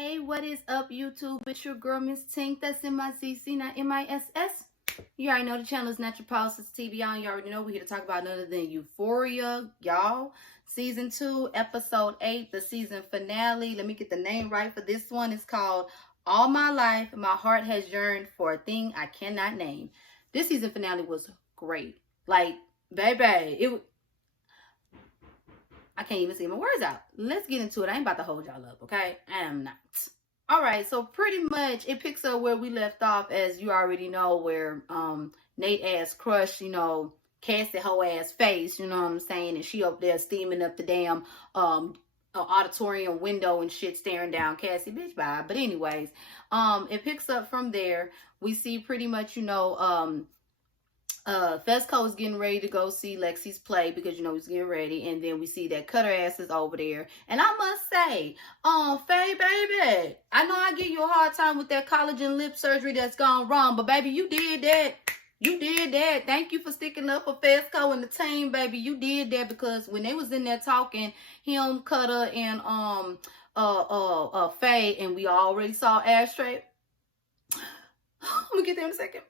Hey, what is up, YouTube? It's your girl, Miss Tink. That's M-I-C-C, not M-I-S-S. You already know the channel is Natural Politics TV on. You already know we're here to talk about none other than Euphoria, y'all. Season 2, Episode 8, the season finale. Let me get the name right for this one. It's called All My Life, My Heart Has Yearned for a Thing I Cannot Name. This season finale was great. Like, baby, I can't even say my words out. Let's get into it. I ain't about to hold y'all up, okay? I am not. All right, so pretty much it picks up where we left off, as you already know, where Nate ass crushed, Cassie hoe ass face, you know what I'm saying? And she up there steaming up the damn auditorium window and shit, staring down Cassie, bitch, bye. But anyways, it picks up from there. We see pretty much, Fesco is getting ready to go see Lexi's play because, he's getting ready. And then we see that Cutter ass is over there. And I must say, Faye, baby, I know I give you a hard time with that collagen lip surgery that's gone wrong. But, baby, you did that. You did that. Thank you for sticking up for Fesco and the team, baby. You did that because when they was in there talking, him, Cutter, and Faye, and we already saw Ashtray. I'm gonna get there in a second.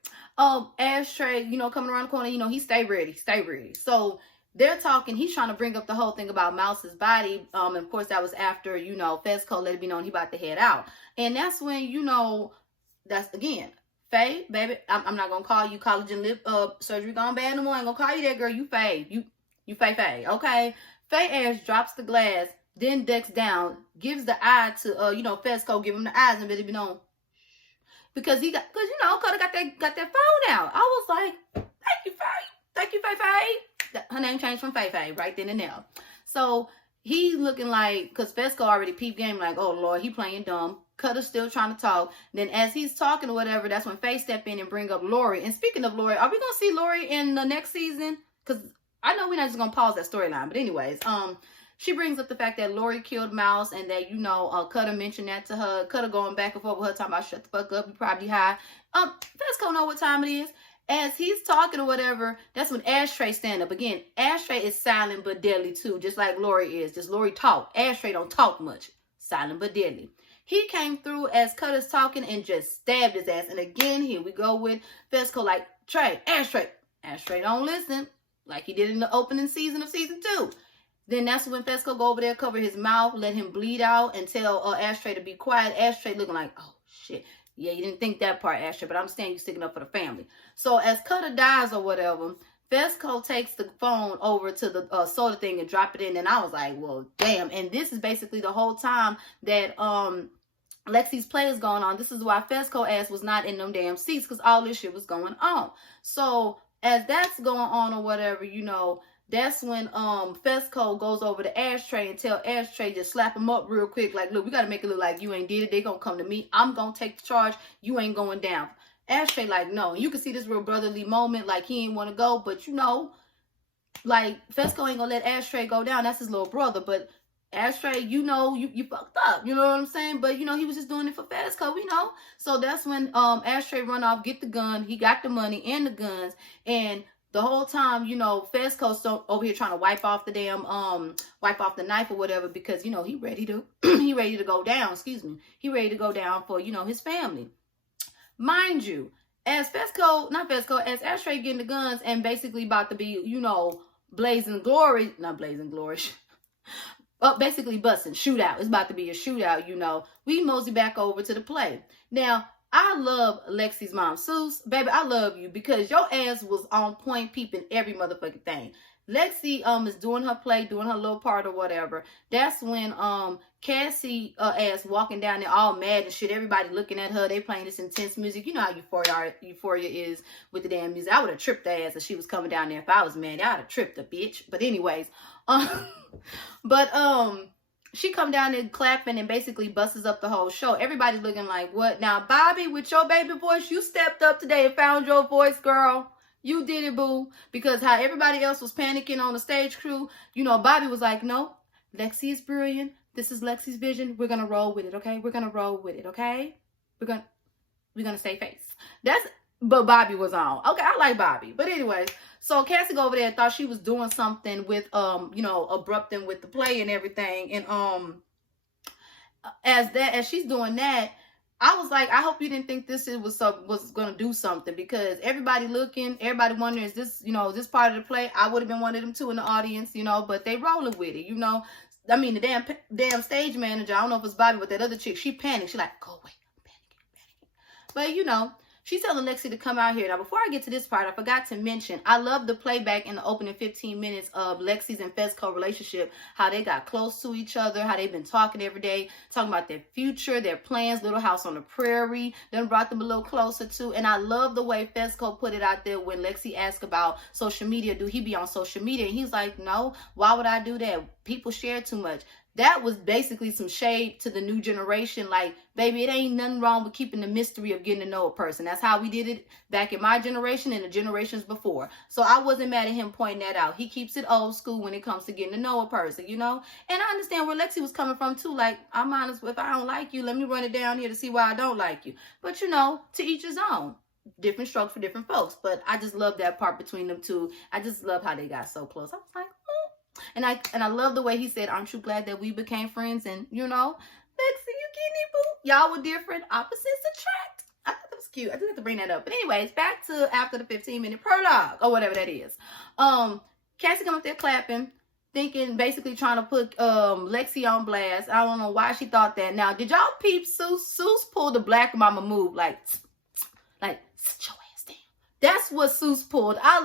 Ashtray, coming around the corner, he stay ready. So they're talking, he's trying to bring up the whole thing about Mouse's body. And of course that was after, Fesco let it be known he about to head out. And that's when, that's again, Faye, baby, I'm not gonna call you collagen lip surgery gone bad no more. I ain't gonna call you that, girl. You Faye. You Faye, okay? Faye ass drops the glass, then ducks down, gives the eye to Fesco, give him the eyes and let it be known. Because Cutter got that phone out. I was like, thank you, Faye. Her name changed from Faye right then and there. So he's looking like, because Fesco already peeped game, like, oh Lord, he playing dumb. Cutter's still trying to talk. Then as he's talking or whatever, that's when Faye step in and bring up Lori. And speaking of Lori, are we gonna see Lori in the next season? Because I know we're not just gonna pause that storyline. But anyways, she brings up the fact that Lori killed Mouse and that, Cutter mentioned that to her. Cutter going back and forth with her, talking about shut the fuck up, you probably high. Fesco know what time it is. As he's talking or whatever, that's when Ashtray stand up. Again, Ashtray is silent but deadly too, just like Lori is. Just Lori talk. Ashtray don't talk much. Silent but deadly. He came through as Cutter's talking and just stabbed his ass. And again, here we go with Fesco like, Ashtray. Ashtray don't listen, like he did in the opening season of season 2. Then that's when Fesco go over there, cover his mouth, let him bleed out, and tell Ashtray to be quiet. Ashtray looking like, oh, shit. Yeah, you didn't think that part, Ashtray, but I'm saying you sticking up for the family. So as Cutter dies or whatever, Fesco takes the phone over to the soda thing and drop it in. And I was like, well, damn. And this is basically the whole time that Lexi's play is going on. This is why Fesco ass was not in them damn seats, because all this shit was going on. So as that's going on or whatever, that's when Fesco goes over to Ashtray and tell Ashtray just slap him up real quick. Like, look, we got to make it look like you ain't did it. They going to come to me. I'm going to take the charge. You ain't going down. Ashtray like, no. And you can see this real brotherly moment. Like, he ain't want to go. But, like, Fesco ain't going to let Ashtray go down. That's his little brother. But Ashtray, you fucked up. You know what I'm saying? But, he was just doing it for Fesco, So that's when Ashtray run off, get the gun. He got the money and the guns. And the whole time, Fesco's over here trying to wipe off the damn, wipe off the knife or whatever, because, he ready to, he ready to go down, He ready to go down for, his family. Mind you, as Ashtray getting the guns and basically about to be, blazing glory, basically busting, shootout. It's about to be a shootout, We mosey back over to the play. Now, I love Lexi's mom, Seuss. Baby, I love you because your ass was on point peeping every motherfucking thing. Lexi is doing her play, doing her little part or whatever. That's when Cassie ass walking down there all mad and shit. Everybody looking at her. They playing this intense music. You know how Euphoria is with the damn music. I would have tripped her ass if she was coming down there. If I was mad, I would have tripped the bitch. But anyways, she come down there clapping and basically busts up the whole show. Everybody's looking like, what? Now, Bobby, with your baby voice, you stepped up today and found your voice, girl. You did it, boo. Because how everybody else was panicking on the stage crew, Bobby was like, no, Lexi is brilliant. This is Lexi's vision. We're going to roll with it, okay? We're going to roll with it, okay? We're going to stay face. But Bobby was on. Okay, I like Bobby. But anyways, so Cassie go over there and thought she was doing something with, abrupting with the play and everything. And as she's doing that, I was like, I hope you didn't think this was going to do something, because everybody looking, everybody wondering, is this, is this part of the play? I would have been one of them too in the audience, but they rolling with it, I mean, the damn stage manager, I don't know if it's Bobby, but that other chick, she panicked. She like, go away, I'm panicking. But, she's telling Lexi to come out here. Now, before I get to this part, I forgot to mention, I love the playback in the opening 15 minutes of Lexi's and Fesco relationship, how they got close to each other, how they've been talking every day, talking about their future, their plans, little house on the prairie, then brought them a little closer too. And I love the way Fesco put it out there when Lexi asked about social media. Do he be on social media? And he's like, no, why would I do that? People share too much. That was basically some shade to the new generation. Like, baby, it ain't nothing wrong with keeping the mystery of getting to know a person. That's how we did it back in my generation and the generations before. So I wasn't mad at him pointing that out. He keeps it old school when it comes to getting to know a person, And I understand where Lexi was coming from too. Like, I'm honest, if I don't like you, let me run it down here to see why I don't like you. But, to each his own. Different strokes for different folks. But I just love that part between them two. I just love how they got so close. I was like, And I love the way he said, aren't you glad that we became friends? And, Lexi, you getting it, boo. Y'all were different. Opposites attract. I thought that was cute. I just have to bring that up. But anyways, back to after the 15-minute prologue or whatever that is. Cassie come up there clapping, thinking, basically trying to put Lexi on blast. I don't know why she thought that. Now, did y'all peep Seuss? Seuss pulled the black mama move, like sit your ass down. That's what Seuss pulled. I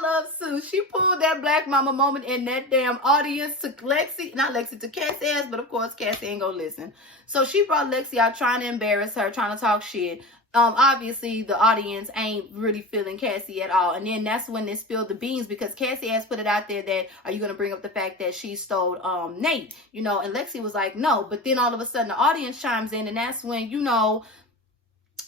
love Seuss. She pulled that black mama moment in that damn audience to Lexi, not Lexi, to Cassie ass, but of course Cassie ain't gonna listen. So she brought Lexi out trying to embarrass her, trying to talk shit. Obviously the audience ain't really feeling Cassie at all. And then that's when they spilled the beans, because Cassie has put it out there that, are you going to bring up the fact that she stole Nate? And Lexi was like, no. But then all of a sudden the audience chimes in, and that's when,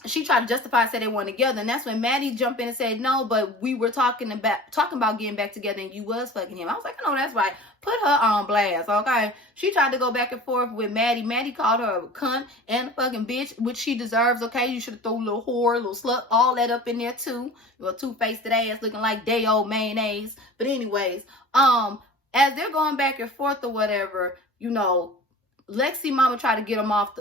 she tried to justify, say they weren't together, and that's when Maddie jumped in and said, no, but we were talking about getting back together, and you was fucking him. I was like, I know that's right. Put her on blast, okay? She tried to go back and forth with Maddie. Maddie called her a cunt and a fucking bitch, which she deserves, okay? You should have thrown a little whore, a little slut, all that up in there too. Your two-faced ass looking like day old mayonnaise. But anyways, as they're going back and forth or whatever, Lexi mama tried to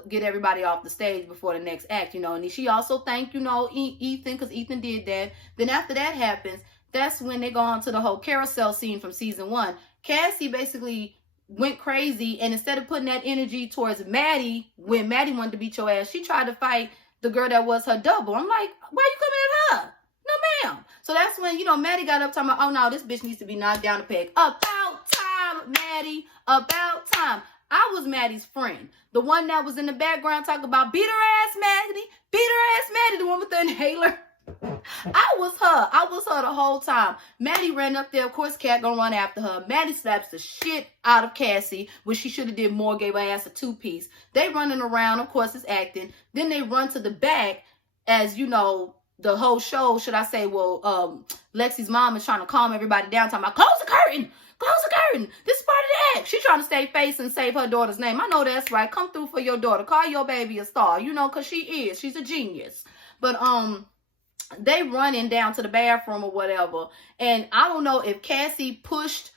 get everybody off the stage before the next act, and she also thanked, Ethan, because Ethan did that. Then after that happens, that's when they go on to the whole carousel scene from season 1. Cassie basically went crazy, and instead of putting that energy towards Maddie, when Maddie wanted to beat your ass, she tried to fight the girl that was her double. I'm like, why are you coming at her? No, ma'am. So that's when, Maddie got up talking about, oh no, this bitch needs to be knocked down a peg. About time, Maddie. About time. I was Maddie's friend. The one that was in the background talking about beat her ass, Maddie, the one with the inhaler. I was her the whole time. Maddie ran up there. Of course, Kat gonna run after her. Maddie slaps the shit out of Cassie, which she should have did more, gave her ass a 2-piece. They running around, of course, it's acting. Then they run to the back as, the whole show, should I say, Lexi's mom is trying to calm everybody down, talking about, close the curtain. This is part of the act. She's trying to stay face and save her daughter's name. I know that's right. Come through for your daughter. Call your baby a star, because she is. She's a genius. But they running down to the bathroom or whatever. And I don't know if Maddie pushed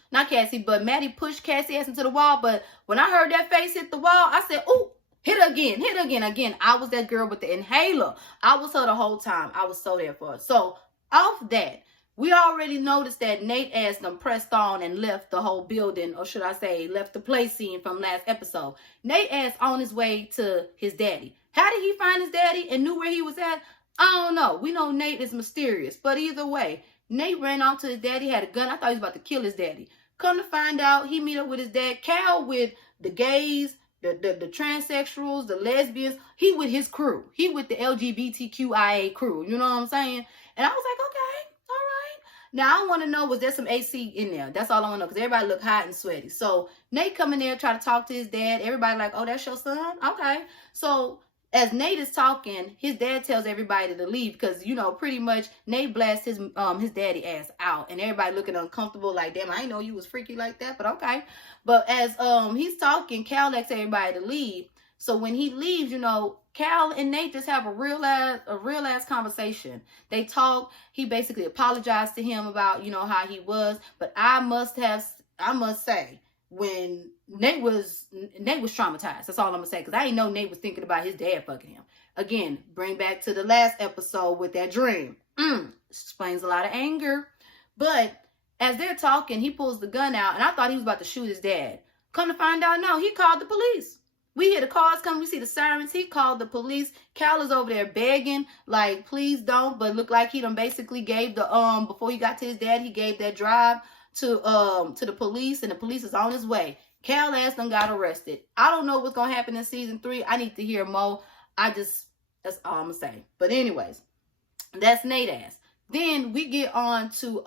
Cassie ass into the wall. But when I heard that face hit the wall, I said, ooh, hit her again. I was that girl with the inhaler. I was her the whole time. I was so there for her. So off that, we already noticed that Nate ass them pressed on and left the whole building, or should I say, left the play scene from last episode. Nate ass on his way to his daddy. How did he find his daddy and knew where he was at? I don't know. We know Nate is mysterious, but either way, Nate ran off to his daddy, had a gun. I thought he was about to kill his daddy. Come to find out, he meet up with his dad. Cal with the gays, the transsexuals, the lesbians. He with his crew. He with the LGBTQIA crew. You know what I'm saying? And I was like, okay. Now, I want to know, was there some AC in there? That's all I want to know, because everybody look hot and sweaty. So, Nate come in there, try to talk to his dad. Everybody like, oh, that's your son? Okay. So, as Nate is talking, his dad tells everybody to leave, because, pretty much Nate blasts his daddy ass out. And everybody looking uncomfortable, like, damn, I didn't know you was freaky like that, but okay. But as he's talking, Cal asks everybody to leave. So, when he leaves, Cal and Nate just have a real ass conversation. They talk. He basically apologized to him about, how he was. But I must say, when Nate was traumatized. That's all I'm gonna say, because I didn't know Nate was thinking about his dad fucking him. Again, bring back to the last episode with that dream. Explains a lot of anger. But as they're talking, he pulls the gun out, and I thought he was about to shoot his dad. Come to find out, no, he called the police. We hear the cars come, we see the sirens. He called the police. Cal is over there begging, like, please don't. But look like he done basically gave the before he got to his dad, he gave that drive to the police, and the police is on his way. Cal ass done got arrested. I don't know what's gonna happen in season 3. I need to hear more. That's all I'm gonna say. But anyways, that's Nate ass. Then we get on to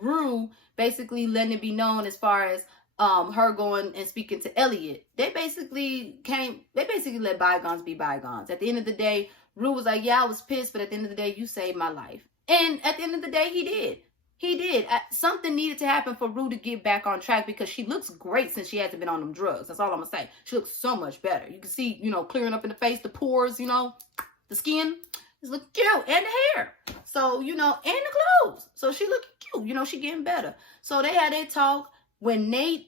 Rue basically letting it be known as far as her going and speaking to Elliot. They basically let bygones be bygones. At the end of the day, Rue was like, yeah, I was pissed, but at the end of the day, you saved my life. And at the end of the day, he did. He did. Something needed to happen for Rue to get back on track, because she looks great since she hasn't been on them drugs. That's all I'm going to say. She looks so much better. You can see, clearing up in the face, the pores, the skin is looking cute, and the hair. So, and the clothes. So she looking cute. She getting better. So they had their talk when Elliot,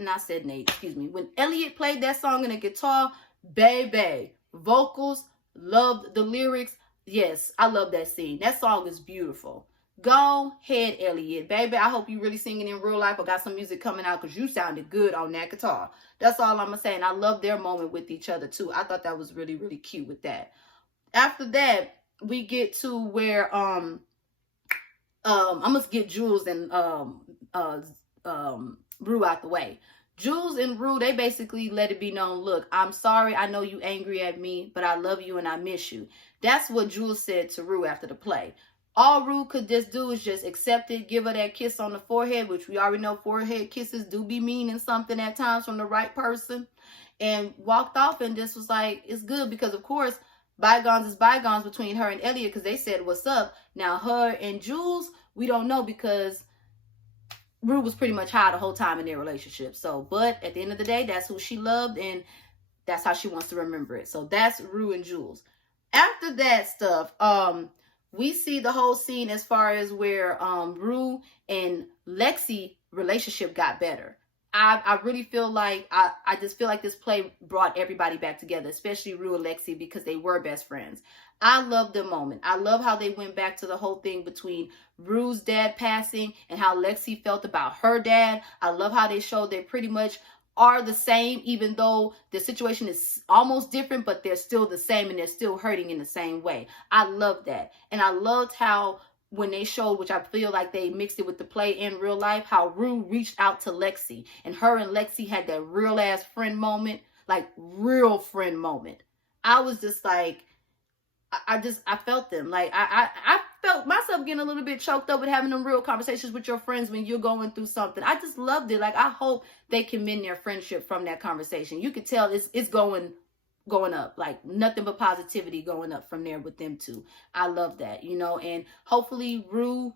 and I said Nate, excuse me. When Elliot played that song on the guitar, baby, vocals, loved the lyrics. Yes, I love that scene. That song is beautiful. Go ahead, Elliot. Baby, I hope you really singing in real life or got some music coming out, because you sounded good on that guitar. That's all I'm going to say. And I love their moment with each other, too. I thought that was really, really cute with that. After that, we get to where I'm going to get Jules and Rue out the way. Jules and Rue, they basically let it be known, look, I'm sorry, I know you angry at me, but I love you and I miss you. That's what Jules said to Rue after the play. All Rue could just do is just accept it, give her that kiss on the forehead, which we already know forehead kisses do be meaning something at times from the right person, and walked off and just was like, it's good, because of course, bygones is bygones between her and Elliot, because they said, what's up? Now, her and Jules, we don't know, because Rue was pretty much high the whole time in their relationship. So, but at the end of the day, that's who she loved, and that's how she wants to remember it. So that's Rue and Jules. After that stuff, we see the whole scene as far as where Rue and Lexi relationship got better. I really feel like, I just feel like this play brought everybody back together, especially Rue and Lexi, because they were best friends. I love the moment. I love how they went back to the whole thing between Rue's dad passing and how Lexi felt about her dad. I love how they showed they pretty much are the same, even though the situation is almost different, but they're still the same and they're still hurting in the same way. I love that. And I loved how when they showed, which I feel like they mixed it with the play in real life, how Rue reached out to Lexi, and her and Lexi had that real ass friend moment, like real friend moment. I was just like, I felt them. Like, I felt myself getting a little bit choked up with having them real conversations with your friends when you're going through something. I just loved it. Like, I hope they can mend their friendship from that conversation. You could tell it's going up, like nothing but positivity going up from there with them two. I love that, and hopefully Rue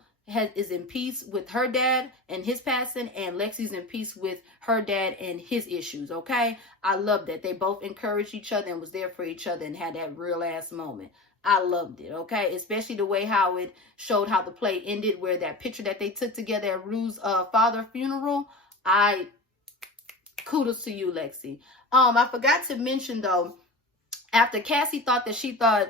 is in peace with her dad and his passing, and Lexi's in peace with her dad and his issues. Okay, I love that they both encouraged each other and was there for each other and had that real ass moment. I loved it. Okay, especially the way how it showed how the play ended, where that picture that they took together at Rue's father funeral. Kudos to you, Lexi. I forgot to mention though, after Cassie thought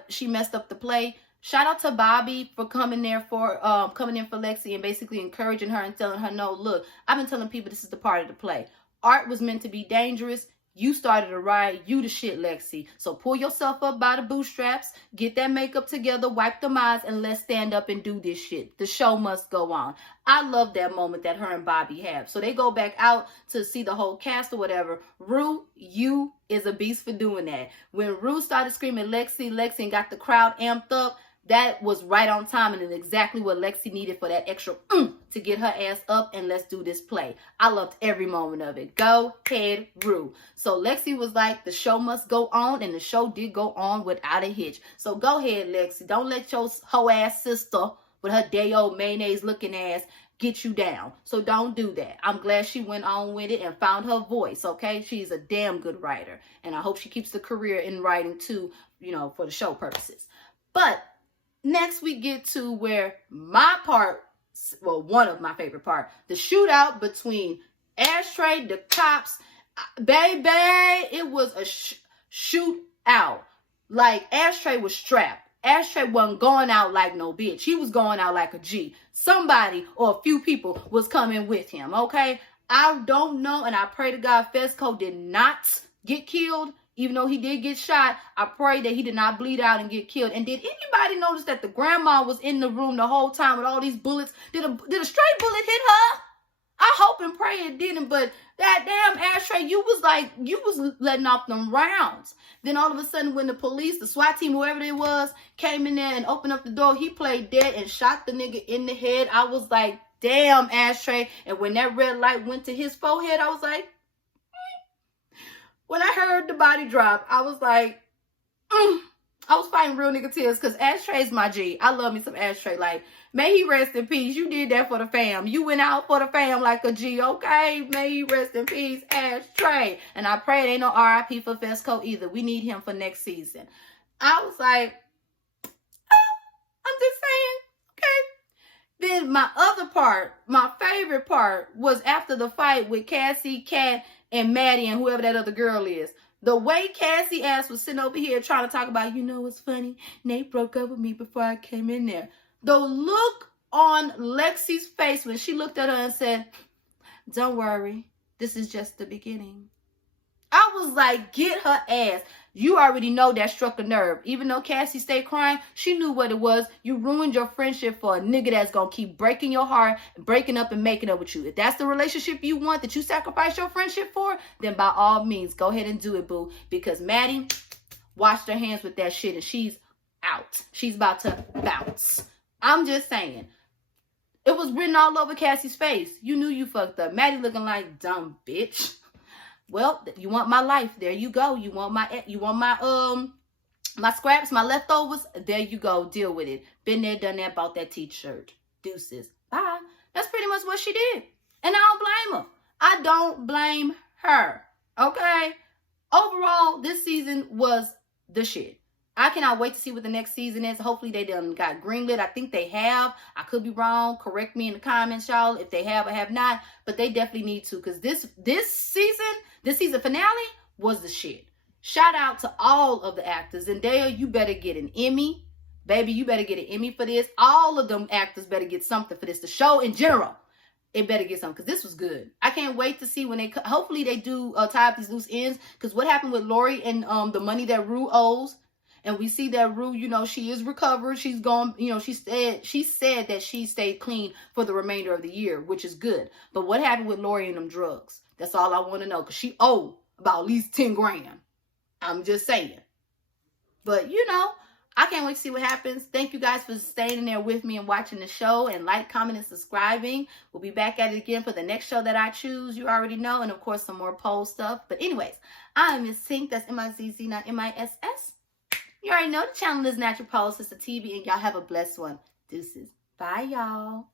she messed up the play, shout out to Bobby for coming in for Lexi and basically encouraging her and telling her, no, look, I've been telling people this is the part of the play. Art was meant to be dangerous. You started a riot. You the shit, Lexi. So pull yourself up by the bootstraps, get that makeup together, wipe them eyes, and let's stand up and do this shit. The show must go on. I love that moment that her and Bobby have. So they go back out to see the whole cast or whatever. Rue, you is a beast for doing that. When Rue started screaming Lexi, and got the crowd amped up, that was right on time and exactly what Lexi needed for that extra to get her ass up and let's do this play. I loved every moment of it. Go ahead, Rue. So Lexi was like, the show must go on, and the show did go on without a hitch. So go ahead, Lexi. Don't let your hoe ass sister with her day old mayonnaise looking ass get you down. So don't do that. I'm glad she went on with it and found her voice, okay? She's a damn good writer, and I hope she keeps the career in writing too, for the show purposes. But next we get to where my part well, one of my favorite part, the shootout between Ashtray, the cops, baby, it was a shootout. Like, Ashtray was strapped. Ashtray wasn't going out like no bitch. He was going out like a G. Somebody or a few people was coming with him, okay? I don't know, and I pray to God Fesco did not get killed, even though he did get shot. I pray that he did not bleed out and get killed. And did anybody notice that the grandma was in the room the whole time with all these bullets? Did a straight bullet hit her? I hope and pray it didn't, but that damn Ashtray, you was letting off them rounds. Then all of a sudden, when the police, the SWAT team, whoever it was, came in there and opened up the door, he played dead and shot the nigga in the head. I was like, damn, Ashtray. And when that red light went to his forehead, I was like, When I heard the body drop, I was like, I was fighting real nigga tears, because Ashtray's my G. I love me some Ashtray. Like, may he rest in peace. You did that for the fam. You went out for the fam like a G, okay? May he rest in peace, Ashtray. And I pray it ain't no RIP for Fesco either. We need him for next season. I was like, I'm just saying, okay? Then my other part, my favorite part, was after the fight with Cassie, Kat, and Maddie, and whoever that other girl is. The way Cassie ass was sitting over here trying to talk about, you know what's funny? Nate broke up with me before I came in there. The look on Lexi's face when she looked at her and said, don't worry, this is just the beginning. I was like, get her ass. You already know that struck a nerve. Even though Cassie stayed crying, she knew what it was. You ruined your friendship for a nigga that's going to keep breaking your heart, breaking up and making up with you. If that's the relationship you want, that you sacrifice your friendship for, then by all means, go ahead and do it, boo. Because Maddie washed her hands with that shit and she's out. She's about to bounce. I'm just saying. It was written all over Cassie's face. You knew you fucked up. Maddie looking like, dumb bitch. Well, you want my life? There you go. You want my my scraps, my leftovers? There you go. Deal with it. Been there, done that, bought that t-shirt. Deuces. Bye. That's pretty much what she did. And I don't blame her. I don't blame her. Okay? Overall, this season was the shit. I cannot wait to see what the next season is. Hopefully they done got greenlit. I think they have. I could be wrong. Correct me in the comments, y'all, if they have or have not. But they definitely need to, because this season finale was the shit. Shout out to all of the actors. Zendaya, you better get an Emmy. Baby, you better get an Emmy for this. All of them actors better get something for this. The show in general, it better get something, because this was good. I can't wait to see when they, hopefully they do tie up these loose ends, because what happened with Lori and the money that Rue owes. And we see that Rue, you know, she is recovered. She's gone, you know, she said that she stayed clean for the remainder of the year, which is good. But what happened with Lori and them drugs? That's all I want to know, because she owed about at least 10 grand. I'm just saying. But, you know, I can't wait to see what happens. Thank you guys for staying in there with me and watching the show, and like, comment, and subscribing. We'll be back at it again for the next show that I choose. You already know. And, of course, some more poll stuff. But anyways, I'm Miss Tink. That's M-I-Z-Z, not M-I-S-S. You already know the channel is Natural Power Sister TV, and y'all have a blessed one. Deuces. Bye, y'all.